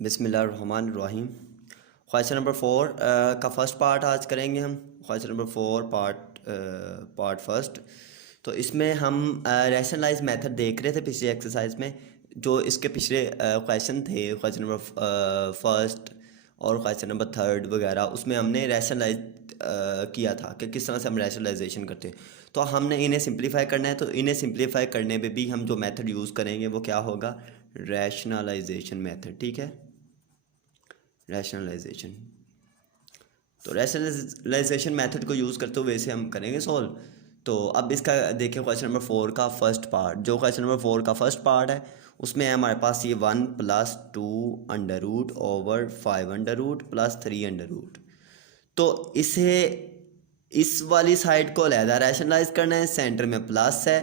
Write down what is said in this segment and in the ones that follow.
बिस्मिल्लाहिर्रहमानिर्रहीम। Question number 4 का first part आज करेंगे हम। Question number 4 part first. तो इसमें हम रैशनलाइज मेथड देख रहे थे पिछली एक्सरसाइज में। जो इसके पिछले क्वेश्चन थे, क्वेश्चन नंबर फर्स्ट और क्वेश्चन नंबर थर्ड वगैरह, उसमें हमने रैशनलाइज किया था कि किस तरह से हम रैशनलाइजेशन करते हैं। तो हमने इन्हें सिंप्लीफाई करना है। तो इन्हें सिंप्लीफाई करने पे भी हम जो मेथड यूज़ करेंगे वो क्या होगा? Rationalization method. ठीक है, रैशनलाइजेशन। तो रैशनलाइजेशन मेथड को यूज़ करते हुए इसे हम करेंगे सॉल्व। तो अब इसका देखिए क्वेश्चन नंबर 4 का फर्स्ट पार्ट। जो क्वेश्चन नंबर 4 का फर्स्ट पार्ट है उसमें है हमारे पास ये 1 + 2 under root over 5 under root plus 3 under root. तो इसे इस वाली साइड को अलहदा रैशनलाइज करना है, सेंटर में प्लस है,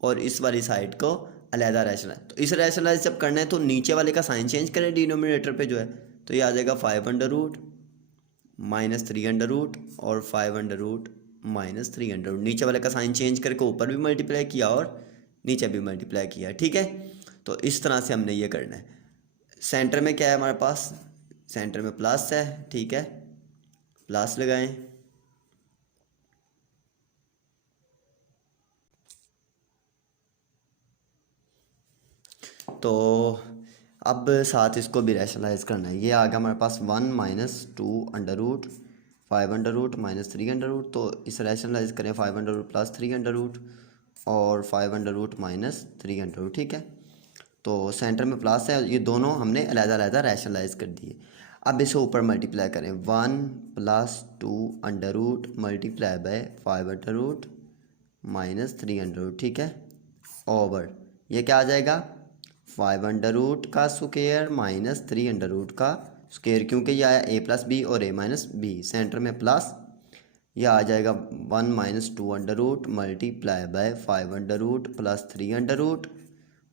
और इस वाली साइड को अलहदा रैशनलाइज। तो इस रैशनलाइज जब करना है तो नीचे वाले का साइन चेंज करें डिनोमिनेटर पे जो है। तो ये आ जाएगा 5 under root minus 3 under root और 5 under root minus 3 under root. नीचे वाले का साइन चेंज करके ऊपर भी मल्टीप्लाई किया और नीचे भी मल्टीप्लाई किया। ठीक है, तो इस तरह से हमने ये करना है। सेंटर में क्या है हमारे पास? सेंटर में प्लस है। ठीक है, प्लस लगाएं। तो अब साथ इसको भी रैशनलाइज करना है। ये आ गया हमारे पास 1 - 2 under root 5 under root minus 3 under root. तो इस रैशनलाइज करें 5 under root plus 3 under root और 5 under root minus 3 under root. ठीक है, तो सेंटर में प्लस है, ये दोनों हमने अलग-अलग रैशनलाइज कर दिए। अब इसे ऊपर मल्टीप्लाई करें 1 + 2 under root multiply by 5 under root minus 3 under root. ठीक है, ओवर ये क्या आ जाएगा? 5 अंडर रूट का स्क्वायर माइनस 3 अंडर रूट का स्क्वायर, क्योंकि यह आया a + b और a - b, सेंटर में प्लस। यह आ जाएगा 1 - 2 under root multiply by 5 under root plus 3 under root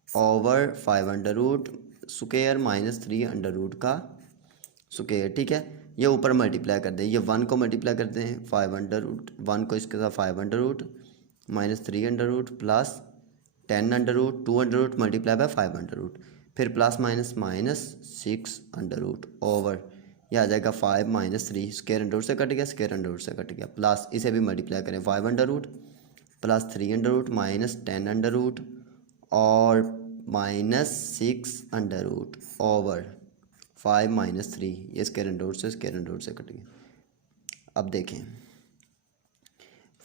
over 5 under root square minus 3 under root का स्क्वायर। ठीक है, ये ऊपर मल्टीप्लाई कर दें, ये 1 को मल्टीप्लाई करते हैं 5 अंडर रूट, 1 को इसके साथ 5 under root minus 3 under root plus 10 under root 2 under root multiply by 5 under root, फिर plus minus minus 6 under root over. यह आ जाएगा 5 - 3 स्क्वायर अंडर रूट से कट गया, स्क्वायर अंडर रूट से कट गया, प्लस इसे भी मल्टीप्लाई करें 5 under root plus 3 under root minus 10 under root और माइनस 6 अंडर रूट ओवर 5 - 3, ये स्क्वायर अंडर रूट से स्क्वायर अंडर रूट से कट गया। अब देखें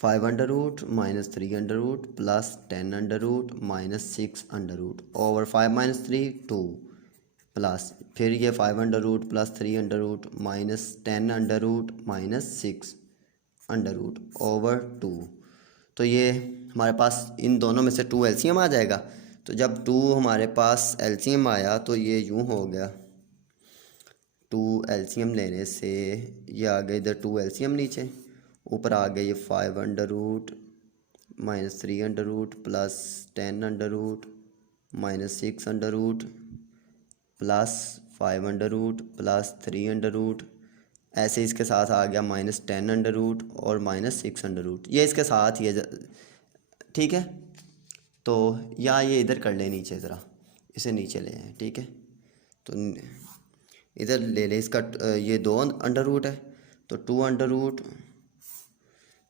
5 under root minus 3 under root plus 10 under root minus 6 under root over 5 - 3 2 plus फिर ये 5 under root plus 3 under root minus 10 under root minus 6 under root over 2। तो ये हमारे पास इन दोनों में से 2 एलसीएम आ जाएगा। तो जब 2 हमारे पास एलसीएम आया तो ये यूँ हो गया, 2 एलसीएम लेने से ये आ गए इधर 2 एलसीएम नीचे, ऊपर आ गए ये 5 under root minus 3 under root plus 10 under root minus 6 under root plus 5 under root plus 3 under root. ऐसे इसके साथ आ गया माइनस 10 अंडर रूट और माइनस 6 अंडर रूट, ये इसके साथ ही है। ठीक है, तो या ये इधर कर लें नीचे, ज़रा इसे नीचे ले आए। ठीक है, तो इधर ले लें इसका ये 2 अंडर रूट है, तो 2 अंडर रूट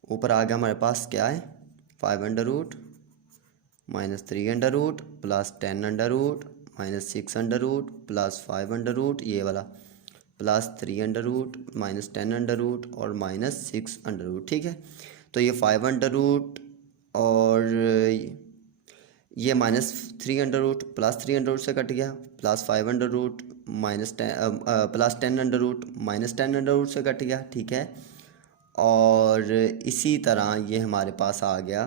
ऊपर आ गया हमारे पास क्या है 5 under root minus 3 under root plus 10 under root minus 6 under root plus 5 under root, ये वाला plus 3 under root minus 10 under root और माइनस 6 अंडर रूट। ठीक है, तो ये 5 अंडर रूट और ये minus 3 under root plus 3 under root से कट गया, plus 5 under root minus 10 plus 10 under root minus 10 under root से कट गया। ठीक है, और इसी तरह ये हमारे पास आ गया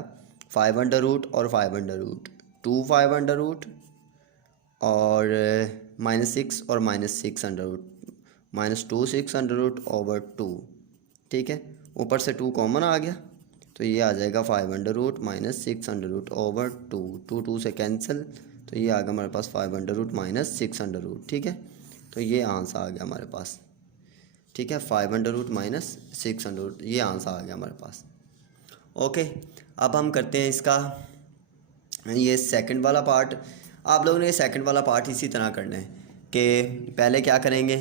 5 अंडर रूट और 5 अंडर रूट 2 5 अंडर रूट और माइनस 6 और minus 6 under root minus 2 6 under root over 2। ठीक है, ऊपर से 2 कॉमन आ गया, तो ये आ जाएगा 5 under root minus 6 under root over 2, 2 2 से कैंसिल, तो ये आ गया हमारे पास 5 under root minus 6 under root. ठीक है, तो ये आंसर आ गया हमारे पास। ठीक है, 5 under root minus 6 under root, ये आंसर आ गया हमारे पास। ओके, अब हम करते हैं इसका ये सेकंड वाला पार्ट। आप लोगों ने ये सेकंड वाला पार्ट इसी तरह करना है। कि पहले क्या करेंगे,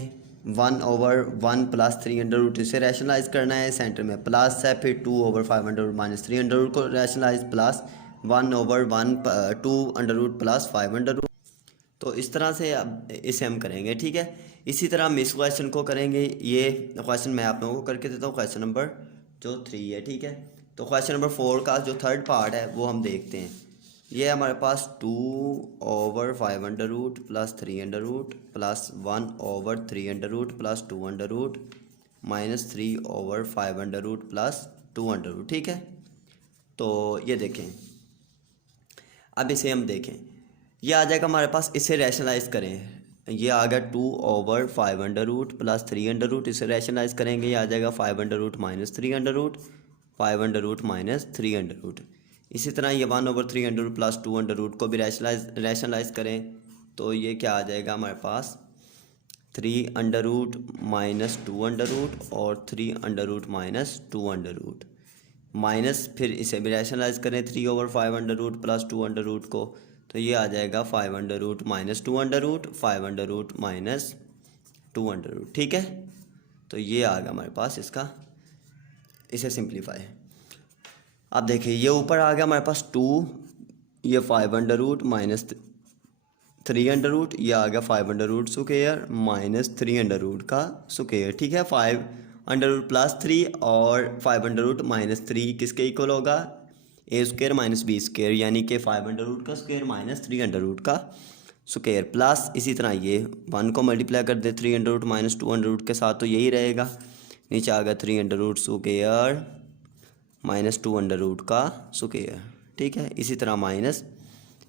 1/1 प्लस 3 अंडर रूट इसे रैशनलाइज करना है, सेंटर में प्लस है, फिर 2/5 under root minus 3 under root को rationalise, plus 1/1 2 under root plus 5 under root. तो इस तरह से अब इसे हम करेंगे, ठीक है। इसी तरह हम इस क्वेश्चन को करेंगे। ये क्वेश्चन मैं आप लोगों को करके देता हूँ, क्वेश्चन नंबर जो 3 है, ठीक है। तो क्वेश्चन नंबर 4 का जो थर्ड पार्ट है वो हम देखते हैं। ये है हमारे पास 2/5 under root plus 3 under root plus 1/3 under root plus 2 under root minus 3/5 under root plus 2 under root, ठीक है। तो ये देखें, अब इसे हम देखें, ये आ जाएगा हमारे पास, इसे रैशनलाइज करें, ये आ गया 2/5 under root plus 3 under root, इसे रैशनलाइज करेंगे, ये आ जाएगा 5 under root minus 3 under root, 5 under root minus 3 under root. इसी तरह ये 1/3 under root plus 2 under root को भी रैशनलाइज करें, तो ये क्या आ जाएगा हमारे पास, 3 under root minus 2 under root और 3 under root minus 2 under root, minus फिर इसे भी रैशनलाइज करें 3/5 under root plus 2 under root को, तो ये आ जाएगा 5 under root minus 2 under root, 5 under root minus 2 under root, ठीक है। तो ये आ गया हमारे पास इसका, इसे सिंप्लीफाई। अब देखिए ये ऊपर आ गया हमारे पास 2, ये 5 under root minus 3 under root, ये आ गया 5 under root square minus 3 under root का स्क्वायर, ठीक है। 5 अंडर रूट प्लस 3 और 5 अंडर रूट माइनस 3 किसके इक्वल होगा, A square minus B square, यानी कि 5 अंडर रूट का स्क्वायर माइनस 3 अंडर रूट का स्क्वायर, प्लस इसी तरह ये 1 को मल्टीप्लाई कर दे 3 under root minus 2 under root के साथ, तो यही रहेगा। नीचे आ गया 3 under root square minus 2 under root का स्क्वायर, ठीक है। इसी तरह माइनस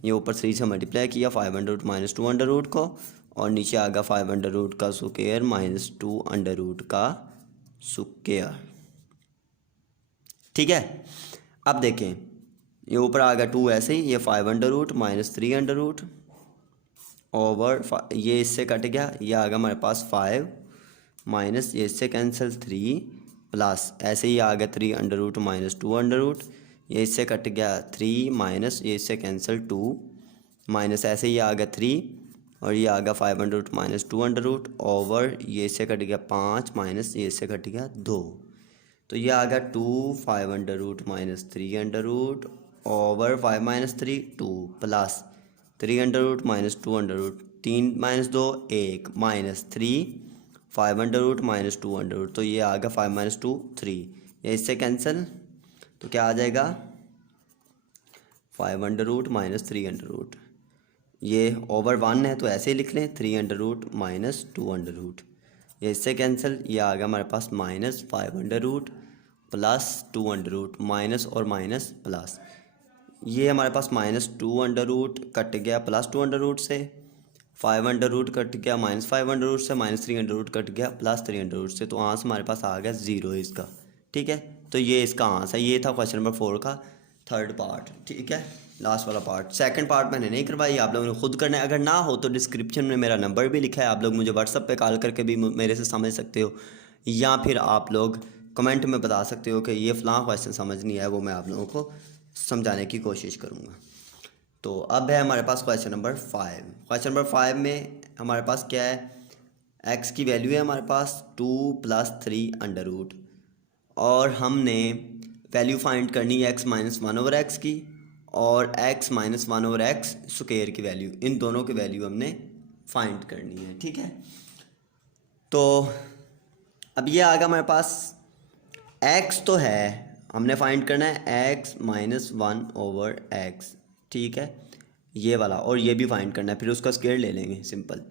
ये ऊपर 3 से मल्टीप्लाई किया 5 under root minus 2 under root को, और नीचे आ गया 5 अंडर रूट का स्क्वायर माइनस 2 अंडर रूट का स्क्वायर, ठीक है। अब देखें ये ऊपर आ गया 2 ऐसे ही, ये 5 under root minus 3 under root over ये इससे कट गया, ये आ गया हमारे पास 5 माइनस ये इससे कैंसिल 3 प्लस ऐसे ही आ गया 3 under root minus 2 under root, ये इससे कट गया 3 माइनस ये इससे कैंसिल 2 माइनस ऐसे ही आ गया 3 और ये आ गया 5 under root minus 2 under root over ये इससे कट गया 5 माइनस ये इससे कट गया 2, तो ये आ गया 2 5 under root minus 3 under root over 5 minus 3 2 plus 3 under root minus 2 under root, 3 minus 2 1 minus 3 5 under root minus 2 under root, तो ये आ गया 5 माइनस 2 3, ये इससे कैंसिल, तो क्या आ जाएगा 5 under root minus 3 under root, ये ओवर 1 है तो ऐसे ही लिख लें 3 under root minus 2 under root, ये इससे कैंसिल, ये आ गया हमारे पास minus 5 under root plus 2 under root, minus और माइनस प्लस, ये हमारे पास माइनस 2 अंडर रूट कट गया प्लस 2 अंडर रूट से, 5 अंडर रूट कट गया माइनस 5 अंडर रूट से, माइनस 3 अंडर रूट कट गया प्लस 3 अंडर रूट से, तो आंसर हमारे पास आ गया 0 इसका, ठीक है। तो ये इसका आंसर, ये था क्वेश्चन नंबर 4 का थर्ड पार्ट, ठीक है, लास्ट वाला पार्ट। सेकंड पार्ट मैंने नहीं करवाई, आप लोगों ने खुद करना है। अगर ना हो तो डिस्क्रिप्शन में मेरा नंबर भी लिखा है, आप लोग मुझे व्हाट्सअप पे कॉल करके भी मेरे से समझ सकते हो, या फिर आप लोग कमेंट में बता सकते हो कि ये फ़लाँ क्वेश्चन समझ नहीं आया, वो मैं आप लोगों को समझाने की कोशिश करूँगा। तो अब है हमारे पास क्वेश्चन नंबर 5। क्वेश्चन नंबर 5 में हमारे पास क्या है, एक्स की वैल्यू है हमारे पास 2 प्लस 3 अंडर रूट, और हमने वैल्यू फाइंड करनी है एक्स माइनस 1/x की और एक्स माइनस 1/x स्क्वायर की वैल्यू, इन दोनों की वैल्यू हमने फाइंड करनी है, ठीक है। तो अब ये आ गया हमारे पास, एक्स तो है, हमने फाइंड करना है एक्स माइनस 1/x, ठीक है, ये वाला, और ये भी फाइंड करना है, फिर उसका स्क्वायर ले लेंगे, सिंपल।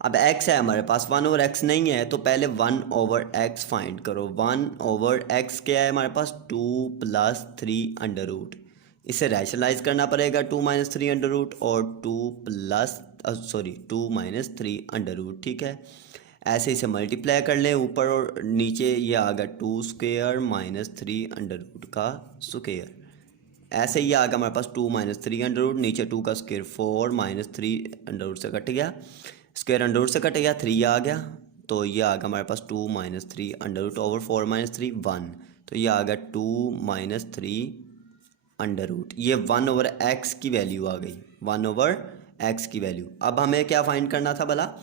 अब x है हमारे पास, 1/x नहीं है, तो पहले 1/x फाइंड करो। 1/x क्या है हमारे पास, 2 प्लस 3 अंडर रूट, इसे रैशनलाइज करना पड़ेगा 2 माइनस 3 अंडर रूट और 2 माइनस 3 अंडर रूट, ठीक है। ऐसे इसे मल्टीप्लाई कर लें ऊपर और नीचे, ये आ गया 2 स्क्वायर माइनस 3 अंडर रूट का स्क्वायर, ऐसे ही आ गया हमारे पास 2 माइनस 3 अंडर रूट, नीचे 2 का स्क्वायर 4 माइनस 3 अंडर रूट से कट गया, स्क्वायर अंडर रूट से कट गया 3 आ गया, तो ये आ गया हमारे पास 2 minus 3 under root over 4 minus 3 1, तो ये आ गया 2 माइनस 3 अंडर रूट, ये 1/x की वैल्यू आ गई, 1/x की वैल्यू। अब हमें क्या फाइंड करना था भला,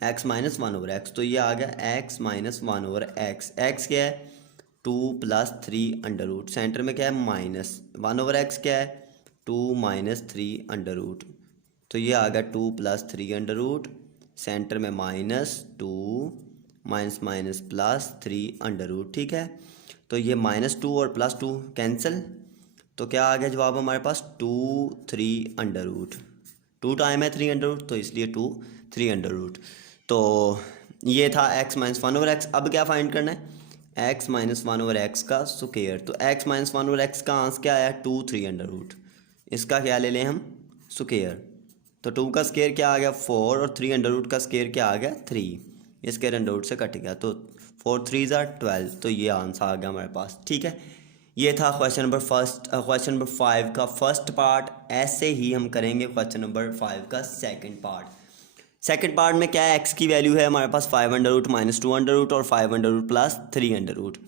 x minus one over x, तो ये आ गया x minus one over x. X क्या है 2 प्लस 3 अंडर रूट, सेंटर में क्या है माइनस, वन ओवर एक्स क्या है 2 माइनस 3 अंडर रूट, तो ये आ गया 2 प्लस 3 अंडर रूट, सेंटर में minus 2 minus minus plus 3 under root. ठीक है, तो ये -2 और +2 कैंसिल, तो क्या आ गया जवाब हमारे पास 2 3 अंडर रूट, 2 टाइम है 3 अंडर रूट, तो इसलिए 2 3 अंडर रूट। तो ये था x minus one over x. अब क्या फाइंड करना है x minus one over x का स्क्वायर, तो x minus one over x का आंसर क्या आया 2 3 अंडर रूट, इसका क्या ले लें हम स्क्वायर, तो 2 का स्क्वायर क्या आ गया 4 और 3 अंडर रूट का स्क्वायर क्या आ गया 3, ये स्क्वायर अंडर रूट से कट गया, तो 4 3 12, तो ये आंसर आ गया हमारे पास। ठीक है, ये था क्वेश्चन नंबर 5 का फर्स्ट पार्ट। ऐसे ही हम करेंगे क्वेश्चन नंबर 5 का सेकंड पार्ट। सेकंड पार्ट में क्या है, एक्स की वैल्यू है हमारे पास 5 under root minus 2 under root और 5 under root plus 3 under root.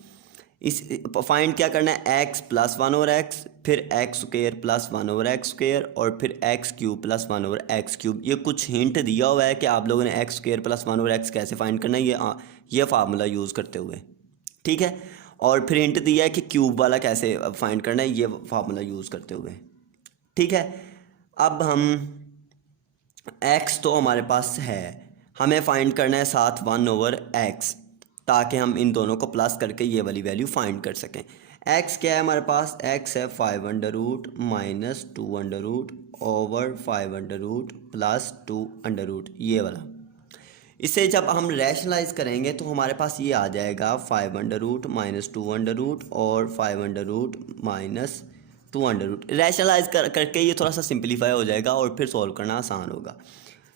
इस फाइंड क्या करना है X plus one over X, फिर X square plus one over X square और फिर X cube plus one over X cube. ये कुछ हिंट दिया हुआ है कि आप लोगों ने x square plus one over x कैसे फाइंड करना है, ये फार्मूला यूज़ करते हुए। ठीक है, और फिर हिंट दिया है कि क्यूब वाला कैसे फाइंड करना है, ये फार्मूला यूज़ करते हुए। ठीक है, अब हम x तो हमारे पास है, हमें फाइंड करना है साथ 1 ओवर x, ताकि हम इन दोनों को प्लस करके ये वाली वैल्यू फाइंड कर सकें। x क्या है हमारे पास, x है 5 under root minus 2 under root over 5 under root plus 2 under root, ये वाला। इसे जब हम रैशनलाइज करेंगे तो हमारे पास ये आ जाएगा 5 under root minus 2 under root और 5 under root minus 2 under root. Rationalise करके ये थोड़ा सा सिंपलीफाई हो जाएगा और फिर सॉल्व करना आसान होगा।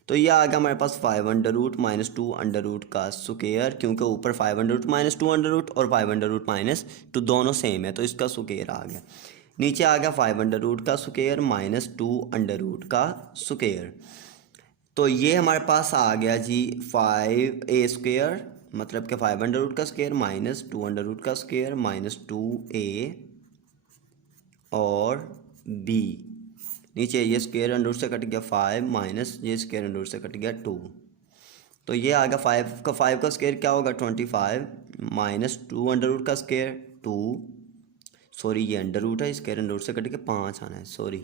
तो ये आ गया हमारे पास 5 under root minus 2 under root का स्क्वायर, क्योंकि ऊपर 5 under root minus 2 under root और 5 अंडर रूट माइनस 2 दोनों सेम है, तो इसका स्क्वायर आ गया। नीचे आ गया 5 अंडर रूट का स्क्वायर माइनस 2 अंडर रूट का स्क्वायर, तो ये हमारे पास आ गया जी 5a स्क्वायर, मतलब कि 5 अंडर रूट का स्क्वायर माइनस 2 अंडर रूट का स्क्वायर माइनस 2a और b, नीचे ये स्क्वायर अंडर रूट से कट गया 5 माइनस ये स्क्वायर अंडर रूट से कट गया 2, तो ये आ गया 5 का स्क्वायर क्या होगा 25 माइनस 2 अंडर रूट का स्क्वायर 2, सॉरी ये अंडर रूट है, स्क्वायर अंडर रूट से कट के 5 आना है, सॉरी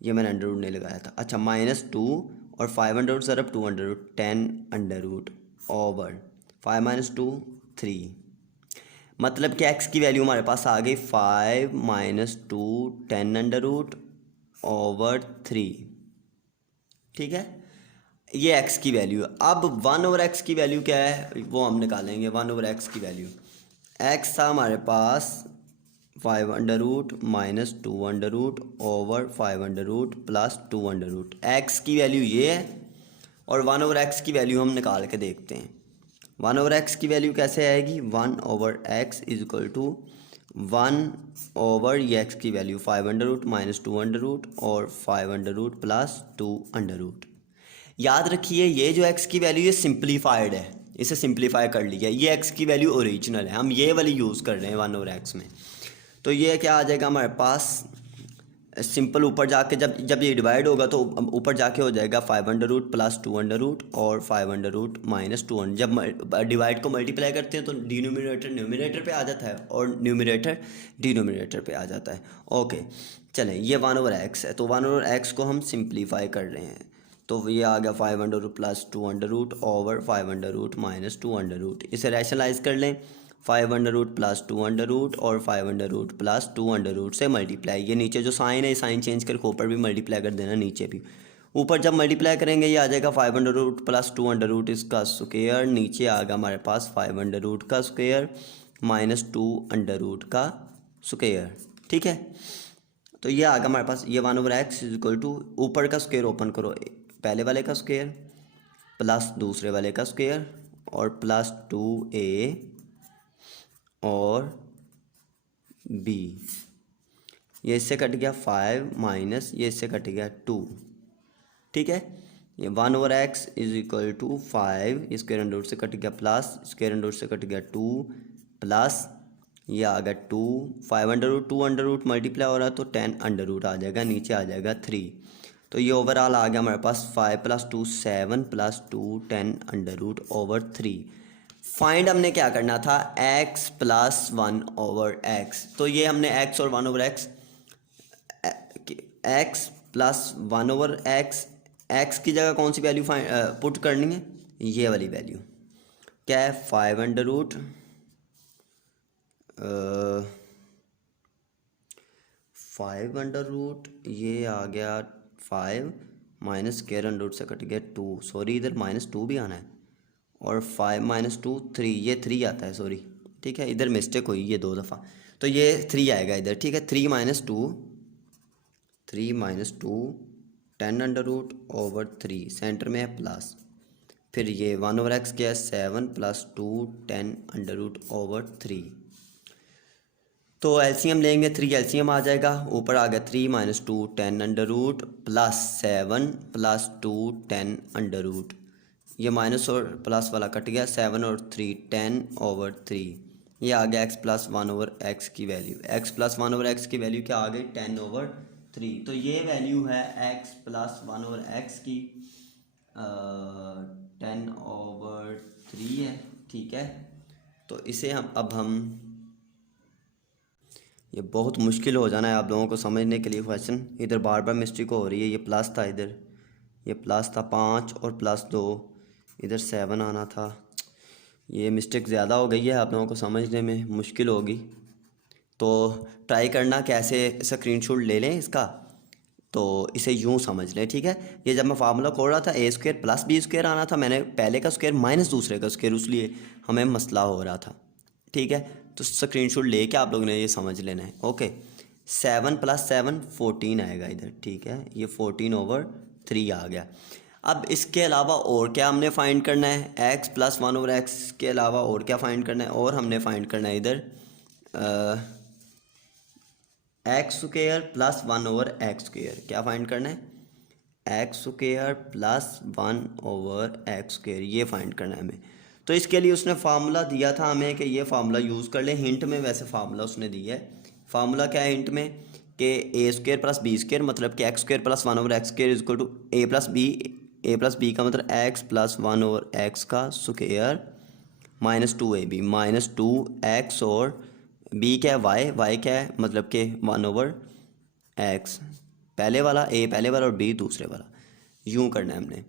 ये मैंने अंडर रूट नहीं लगाया था। अच्छा माइनस 2 और 5 अंडर रूट ज़रब 2 under root 10 under root over 5 minus 2 3, मतलब कि x की वैल्यू हमारे पास आ गई 5 माइनस 2 10 अंडर रूट ओवर 3। ठीक है, ये x की वैल्यू है। अब 1 ओवर x की वैल्यू क्या है वो हम निकालेंगे। 1 ओवर x की वैल्यू, x था हमारे पास 5 under root minus 2 under root over 5 under root plus 2 under root, x की वैल्यू ये है और 1 ओवर एक्स की वैल्यू हम निकाल के देखते हैं। 1 ओवर एक्स की वैल्यू कैसे आएगी, 1 over x is equal to 1 over ये एक्स की value 5 under root minus 2 under root और 5 under root plus 2 under root. याद रखिए ये जो x की वैल्यू ये सिंप्लीफाइड है, इसे सिंप्लीफाई कर लिया, ये x की वैल्यू ओरिजिनल है, हम ये वाली यूज़ कर रहे हैं 1 ओवर x में। तो ये क्या आ जाएगा हमारे पास, सिंपल ऊपर जाके जब ये डिवाइड होगा तो ऊपर जाके हो जाएगा 5 under root plus 2 under root और 5 अंडर रूट माइनस 2 अंडर। जब डिवाइड को मल्टीप्लाई करते हैं तो डिनोमिनेटर न्यूमिनेटर पे आ जाता है और न्यूमिनेटर डिनोमिनेटर पे आ जाता है। ओके चलें, ये 1 ओवर एक्स है, तो 1 ओवर एक्स को हम सिंप्लीफाई कर रहे हैं, तो ये आ गया 5 under root plus 2 under root over 5 under root minus 2 under root. इसे रैशनलाइज कर लें, 5 under root plus 2 under root और 5 under root plus 2 under root से मल्टीप्लाई, ये नीचे जो साइन है साइन चेंज करके ऊपर भी मल्टीप्लाई कर देना, नीचे भी। ऊपर जब मल्टीप्लाई करेंगे ये आ जाएगा 5 under root plus 2 under root इसका स्क्वायर, नीचे आ गया हमारे पास 5 अंडर रूट का स्क्वायर माइनस 2 अंडर रूट का स्क्वायर। ठीक है, तो ये आ गया हमारे पास, ये 1 over x is equal to ऊपर का स्क्वायर ओपन करो, पहले वाले का स्क्वायर प्लस दूसरे वाले का स्क्वायर और प्लस 2a और b, ये इससे कट गया 5 माइनस ये इससे कट गया 2। ठीक है, ये 1 over x is equal to 5 square under root से कट गया प्लस स्क्वायर अंडर रूट से कट गया 2 प्लस ये आ गया 2 5 under root 2 under root multiply हो रहा है तो 10 अंडर रूट आ जाएगा, नीचे आ जाएगा 3, तो ये ओवरऑल आ गया हमारे पास 5 + 2 7 + 2 10 √3। फाइंड हमने क्या करना था, x + 1/x। तो ये हमने x और 1/x, x + 1/x, x की जगह कौन सी वैल्यू पुट करनी है, ये वाली वैल्यू क्या है, 5 ये आ गया 5 माइनस √, से कट गया 2, सॉरी इधर -2 भी आना है, और 5 - 2 3, ये 3 आता है, सॉरी ठीक है, इधर मिस्टेक हुई ये 2 दफ़ा, तो ये 3 आएगा इधर, ठीक है। 3 - 2 10 √3, सेंटर में है प्लस, फिर ये 1/x क्या है, 7 + 2 10 √3। तो एलसीएम लेंगे, 3 एलसीएम आ जाएगा, ऊपर आ गया 3 - 2 10 प्लस 7 + 2 10 ये माइनस और प्लस वाला कट गया, 7 और 3 10/3। ये आ गया x + 1/x की वैल्यू, x + 1/x की वैल्यू क्या आ गई, 10/3। तो ये वैल्यू है x + 1/x की 10/3 है, ठीक है। तो इसे हम ये बहुत मुश्किल हो जाना है आप लोगों को समझने के लिए क्वेश्चन, इधर बार बार मिस्टेक हो रही है, ये प्लस था इधर, ये प्लस था 5 और +2, इधर 7 आना था, ये मिस्टेक ज़्यादा हो गई है, आप लोगों को समझने में मुश्किल होगी। तो ट्राई करना कैसे स्क्रीनशॉट ले लें इसका, तो इसे यूँ समझ लें, ठीक है। ये जब मैं फार्मूला खोल रहा था a² + b² आना था, मैंने पहले का स्क्वायर माइनस दूसरे का स्क्वायर, उसलिए हमें मसला हो रहा था, ठीक है। तो स्क्रीनशॉट लेके आप लोगों ने ये समझ लेना है, ओके। 7 + 7 14 आएगा इधर, ठीक है, ये 14/3 आ गया। अब इसके अलावा और क्या हमने फाइंड करना है, x + 1/x के अलावा और क्या फाइंड करना है, और हमने फाइंड करना है इधर x² + 1/x², क्या फाइंड करना है, x² + 1/x², ये फाइंड करना है हमें। तो इसके लिए उसने फार्मूला दिया था हमें कि ये फार्मूला यूज़ कर लें, हिंट में वैसे फार्मूला उसने दिया है। फार्मूला क्या है हिंट में, कि a² + b², मतलब कि x² + 1/x² = a + b, a + b का मतलब x + 1/x का स्क्वायर -2ab, -2x, और b क्या है, y क्या है, मतलब कि 1/x, पहले वाला a पहले वाला और b दूसरे वाला, यूँ करना है हमने।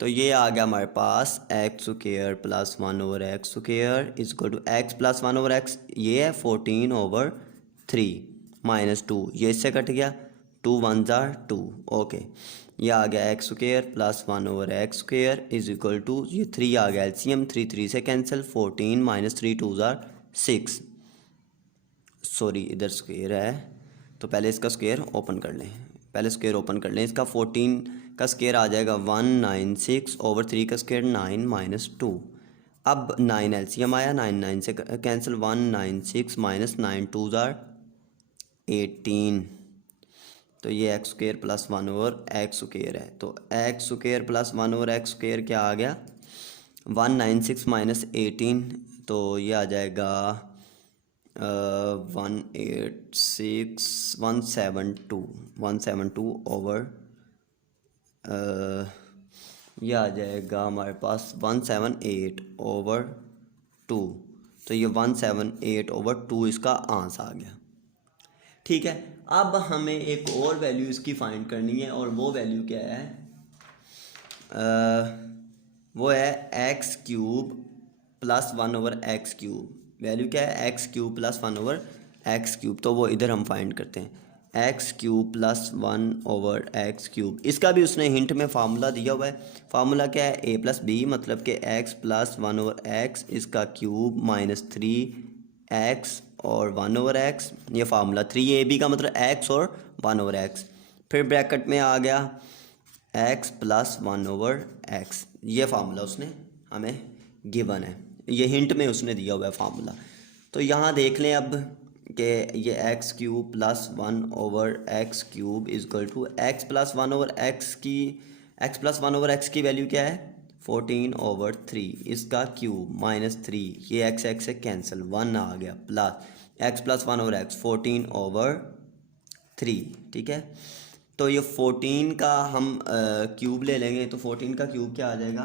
तो ये आ गया हमारे पास x² + 1/x² = x + 1/x, ये है 14/3 -2, ये इससे कट गया, 2 × 1 = 2, ओके। ये आ गया x² + 1/x² = ये 3 आ गया एलसीएम, 3 3 से कैंसिल, 14 - 3 2 = 6, सॉरी इधर स्क्वायर है, तो पहले इसका स्क्वायर ओपन कर लें, पहले स्क्वायर ओपन कर लें इसका। 14 का स्क्वायर आ जाएगा 196/3 का स्क्वायर 9 - 2। अब 9 एलसीएम आया, 9 9 से कैंसिल, 196 - 9 2 = 18। तो ये x² + 1/x² है, तो x² + 1/x² क्या आ गया, 196 - 18, तो ये आ जाएगा 172 ये आ जाएगा हमारे पास 178/2, तो ये 178/2 इसका आंसर आ गया, ठीक है। अब हमें एक और वैल्यू इसकी फाइंड करनी है, और वो वैल्यू क्या है, वो है x³ + 1/x³, वैल्यू क्या है, x³ + 1/x³, तो वो इधर हम फाइंड करते हैं, x³ + 1/x³। इसका भी उसने हिंट में फार्मूला दिया हुआ है, फार्मूला क्या है, a + b, मतलब कि x + 1/x इसका क्यूब -3x और 1/x, ये फार्मूला, 3ab का मतलब x और 1/x, फिर ब्रैकेट में आ गया x + 1/x, ये फार्मूला उसने हमें गिवन है, ये हिंट में उसने दिया हुआ है फार्मूला। तो यहाँ देख लें अब कि ये x³ + 1/x³ = x + 1/x की, x + 1/x की वैल्यू क्या है, 14/3, इसका क्यूब -3, ये x से कैंसिल, 1 आ गया, प्लस x + 1/x 14/3, ठीक है। तो ये 14 का हम क्यूब ले लेंगे, तो 14 का क्यूब क्या आ जाएगा,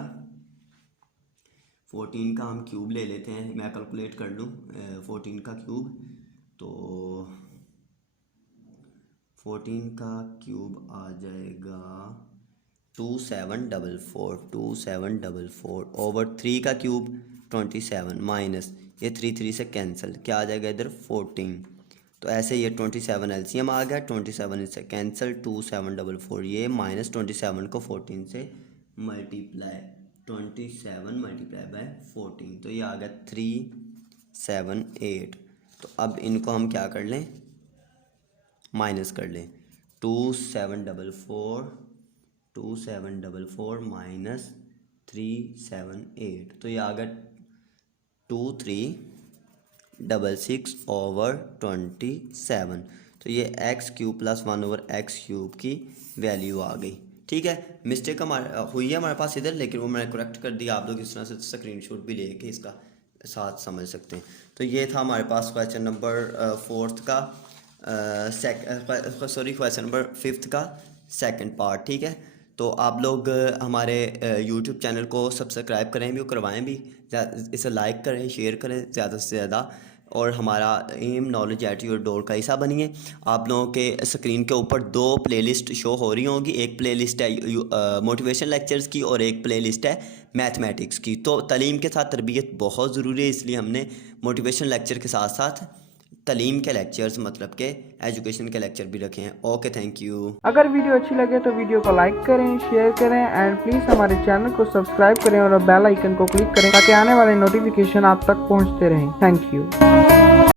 14 का हम क्यूब ले लेते हैं, मैं कैलकुलेट कर लूँ 14 का क्यूब। तो 14 का क्यूब आ जाएगा 2744 ओवर 3 का क्यूब 27 माइनस ये 3 से कैंसिल, क्या आ जाएगा इधर 14। तो ऐसे ये 27 एलसीएम आ गया, 27 इससे कैंसिल, 2744 ये माइनस 27 को 14 से मल्टीप्लाई, 27 मल्टीप्लाई बाय 14, तो ये आ गया 378। तो अब इनको हम क्या कर लें, माइनस कर लें, 2744 माइनस 378, तो ये आ गया 2366 ओवर 27। तो ये x cube plus 1 over X cube की वैल्यू आ गई। ठीक है, मिस्टेक हमारे हुई है हमारे पास इधर, लेकिन वो मैंने करेक्ट कर दिया। आप लोग इस तरह से स्क्रीनशॉट भी लेके इसका साथ समझ सकते हैं। तो ये था हमारे पास क्वेश्चन नंबर 4 का क्वेश्चन नंबर 5 का सेकंड पार्ट। ठीक है, तो आप लोग हमारे यूट्यूब चैनल को सब्सक्राइब करें भी और करवाएं भी, इसे लाइक करें, शेयर करें ज़्यादा से ज़्यादा, और हमारा M knowledge at your door का हिस्सा बनिए। आप लोगों के स्क्रीन के ऊपर 2 प्लेलिस्ट शो हो रही होंगी, एक प्लेलिस्ट है मोटिवेशन लेक्चर्स की और एक प्लेलिस्ट है मैथमेटिक्स की। तो तालीम के साथ तरबियत बहुत ज़रूरी है, इसलिए हमने मोटिवेशन लेक्चर के साथ साथ तालीम के लेक्चर्स मतलब के एजुकेशन के लेक्चर भी रखे हैं। Okay, thank you. अगर वीडियो अच्छी लगे तो वीडियो को लाइक करें, शेयर करें एंड प्लीज़ हमारे चैनल को सब्सक्राइब करें और बेल आइकन को क्लिक करें ताकि आने वाले नोटिफिकेशन आप तक पहुंचते रहें। Thank you.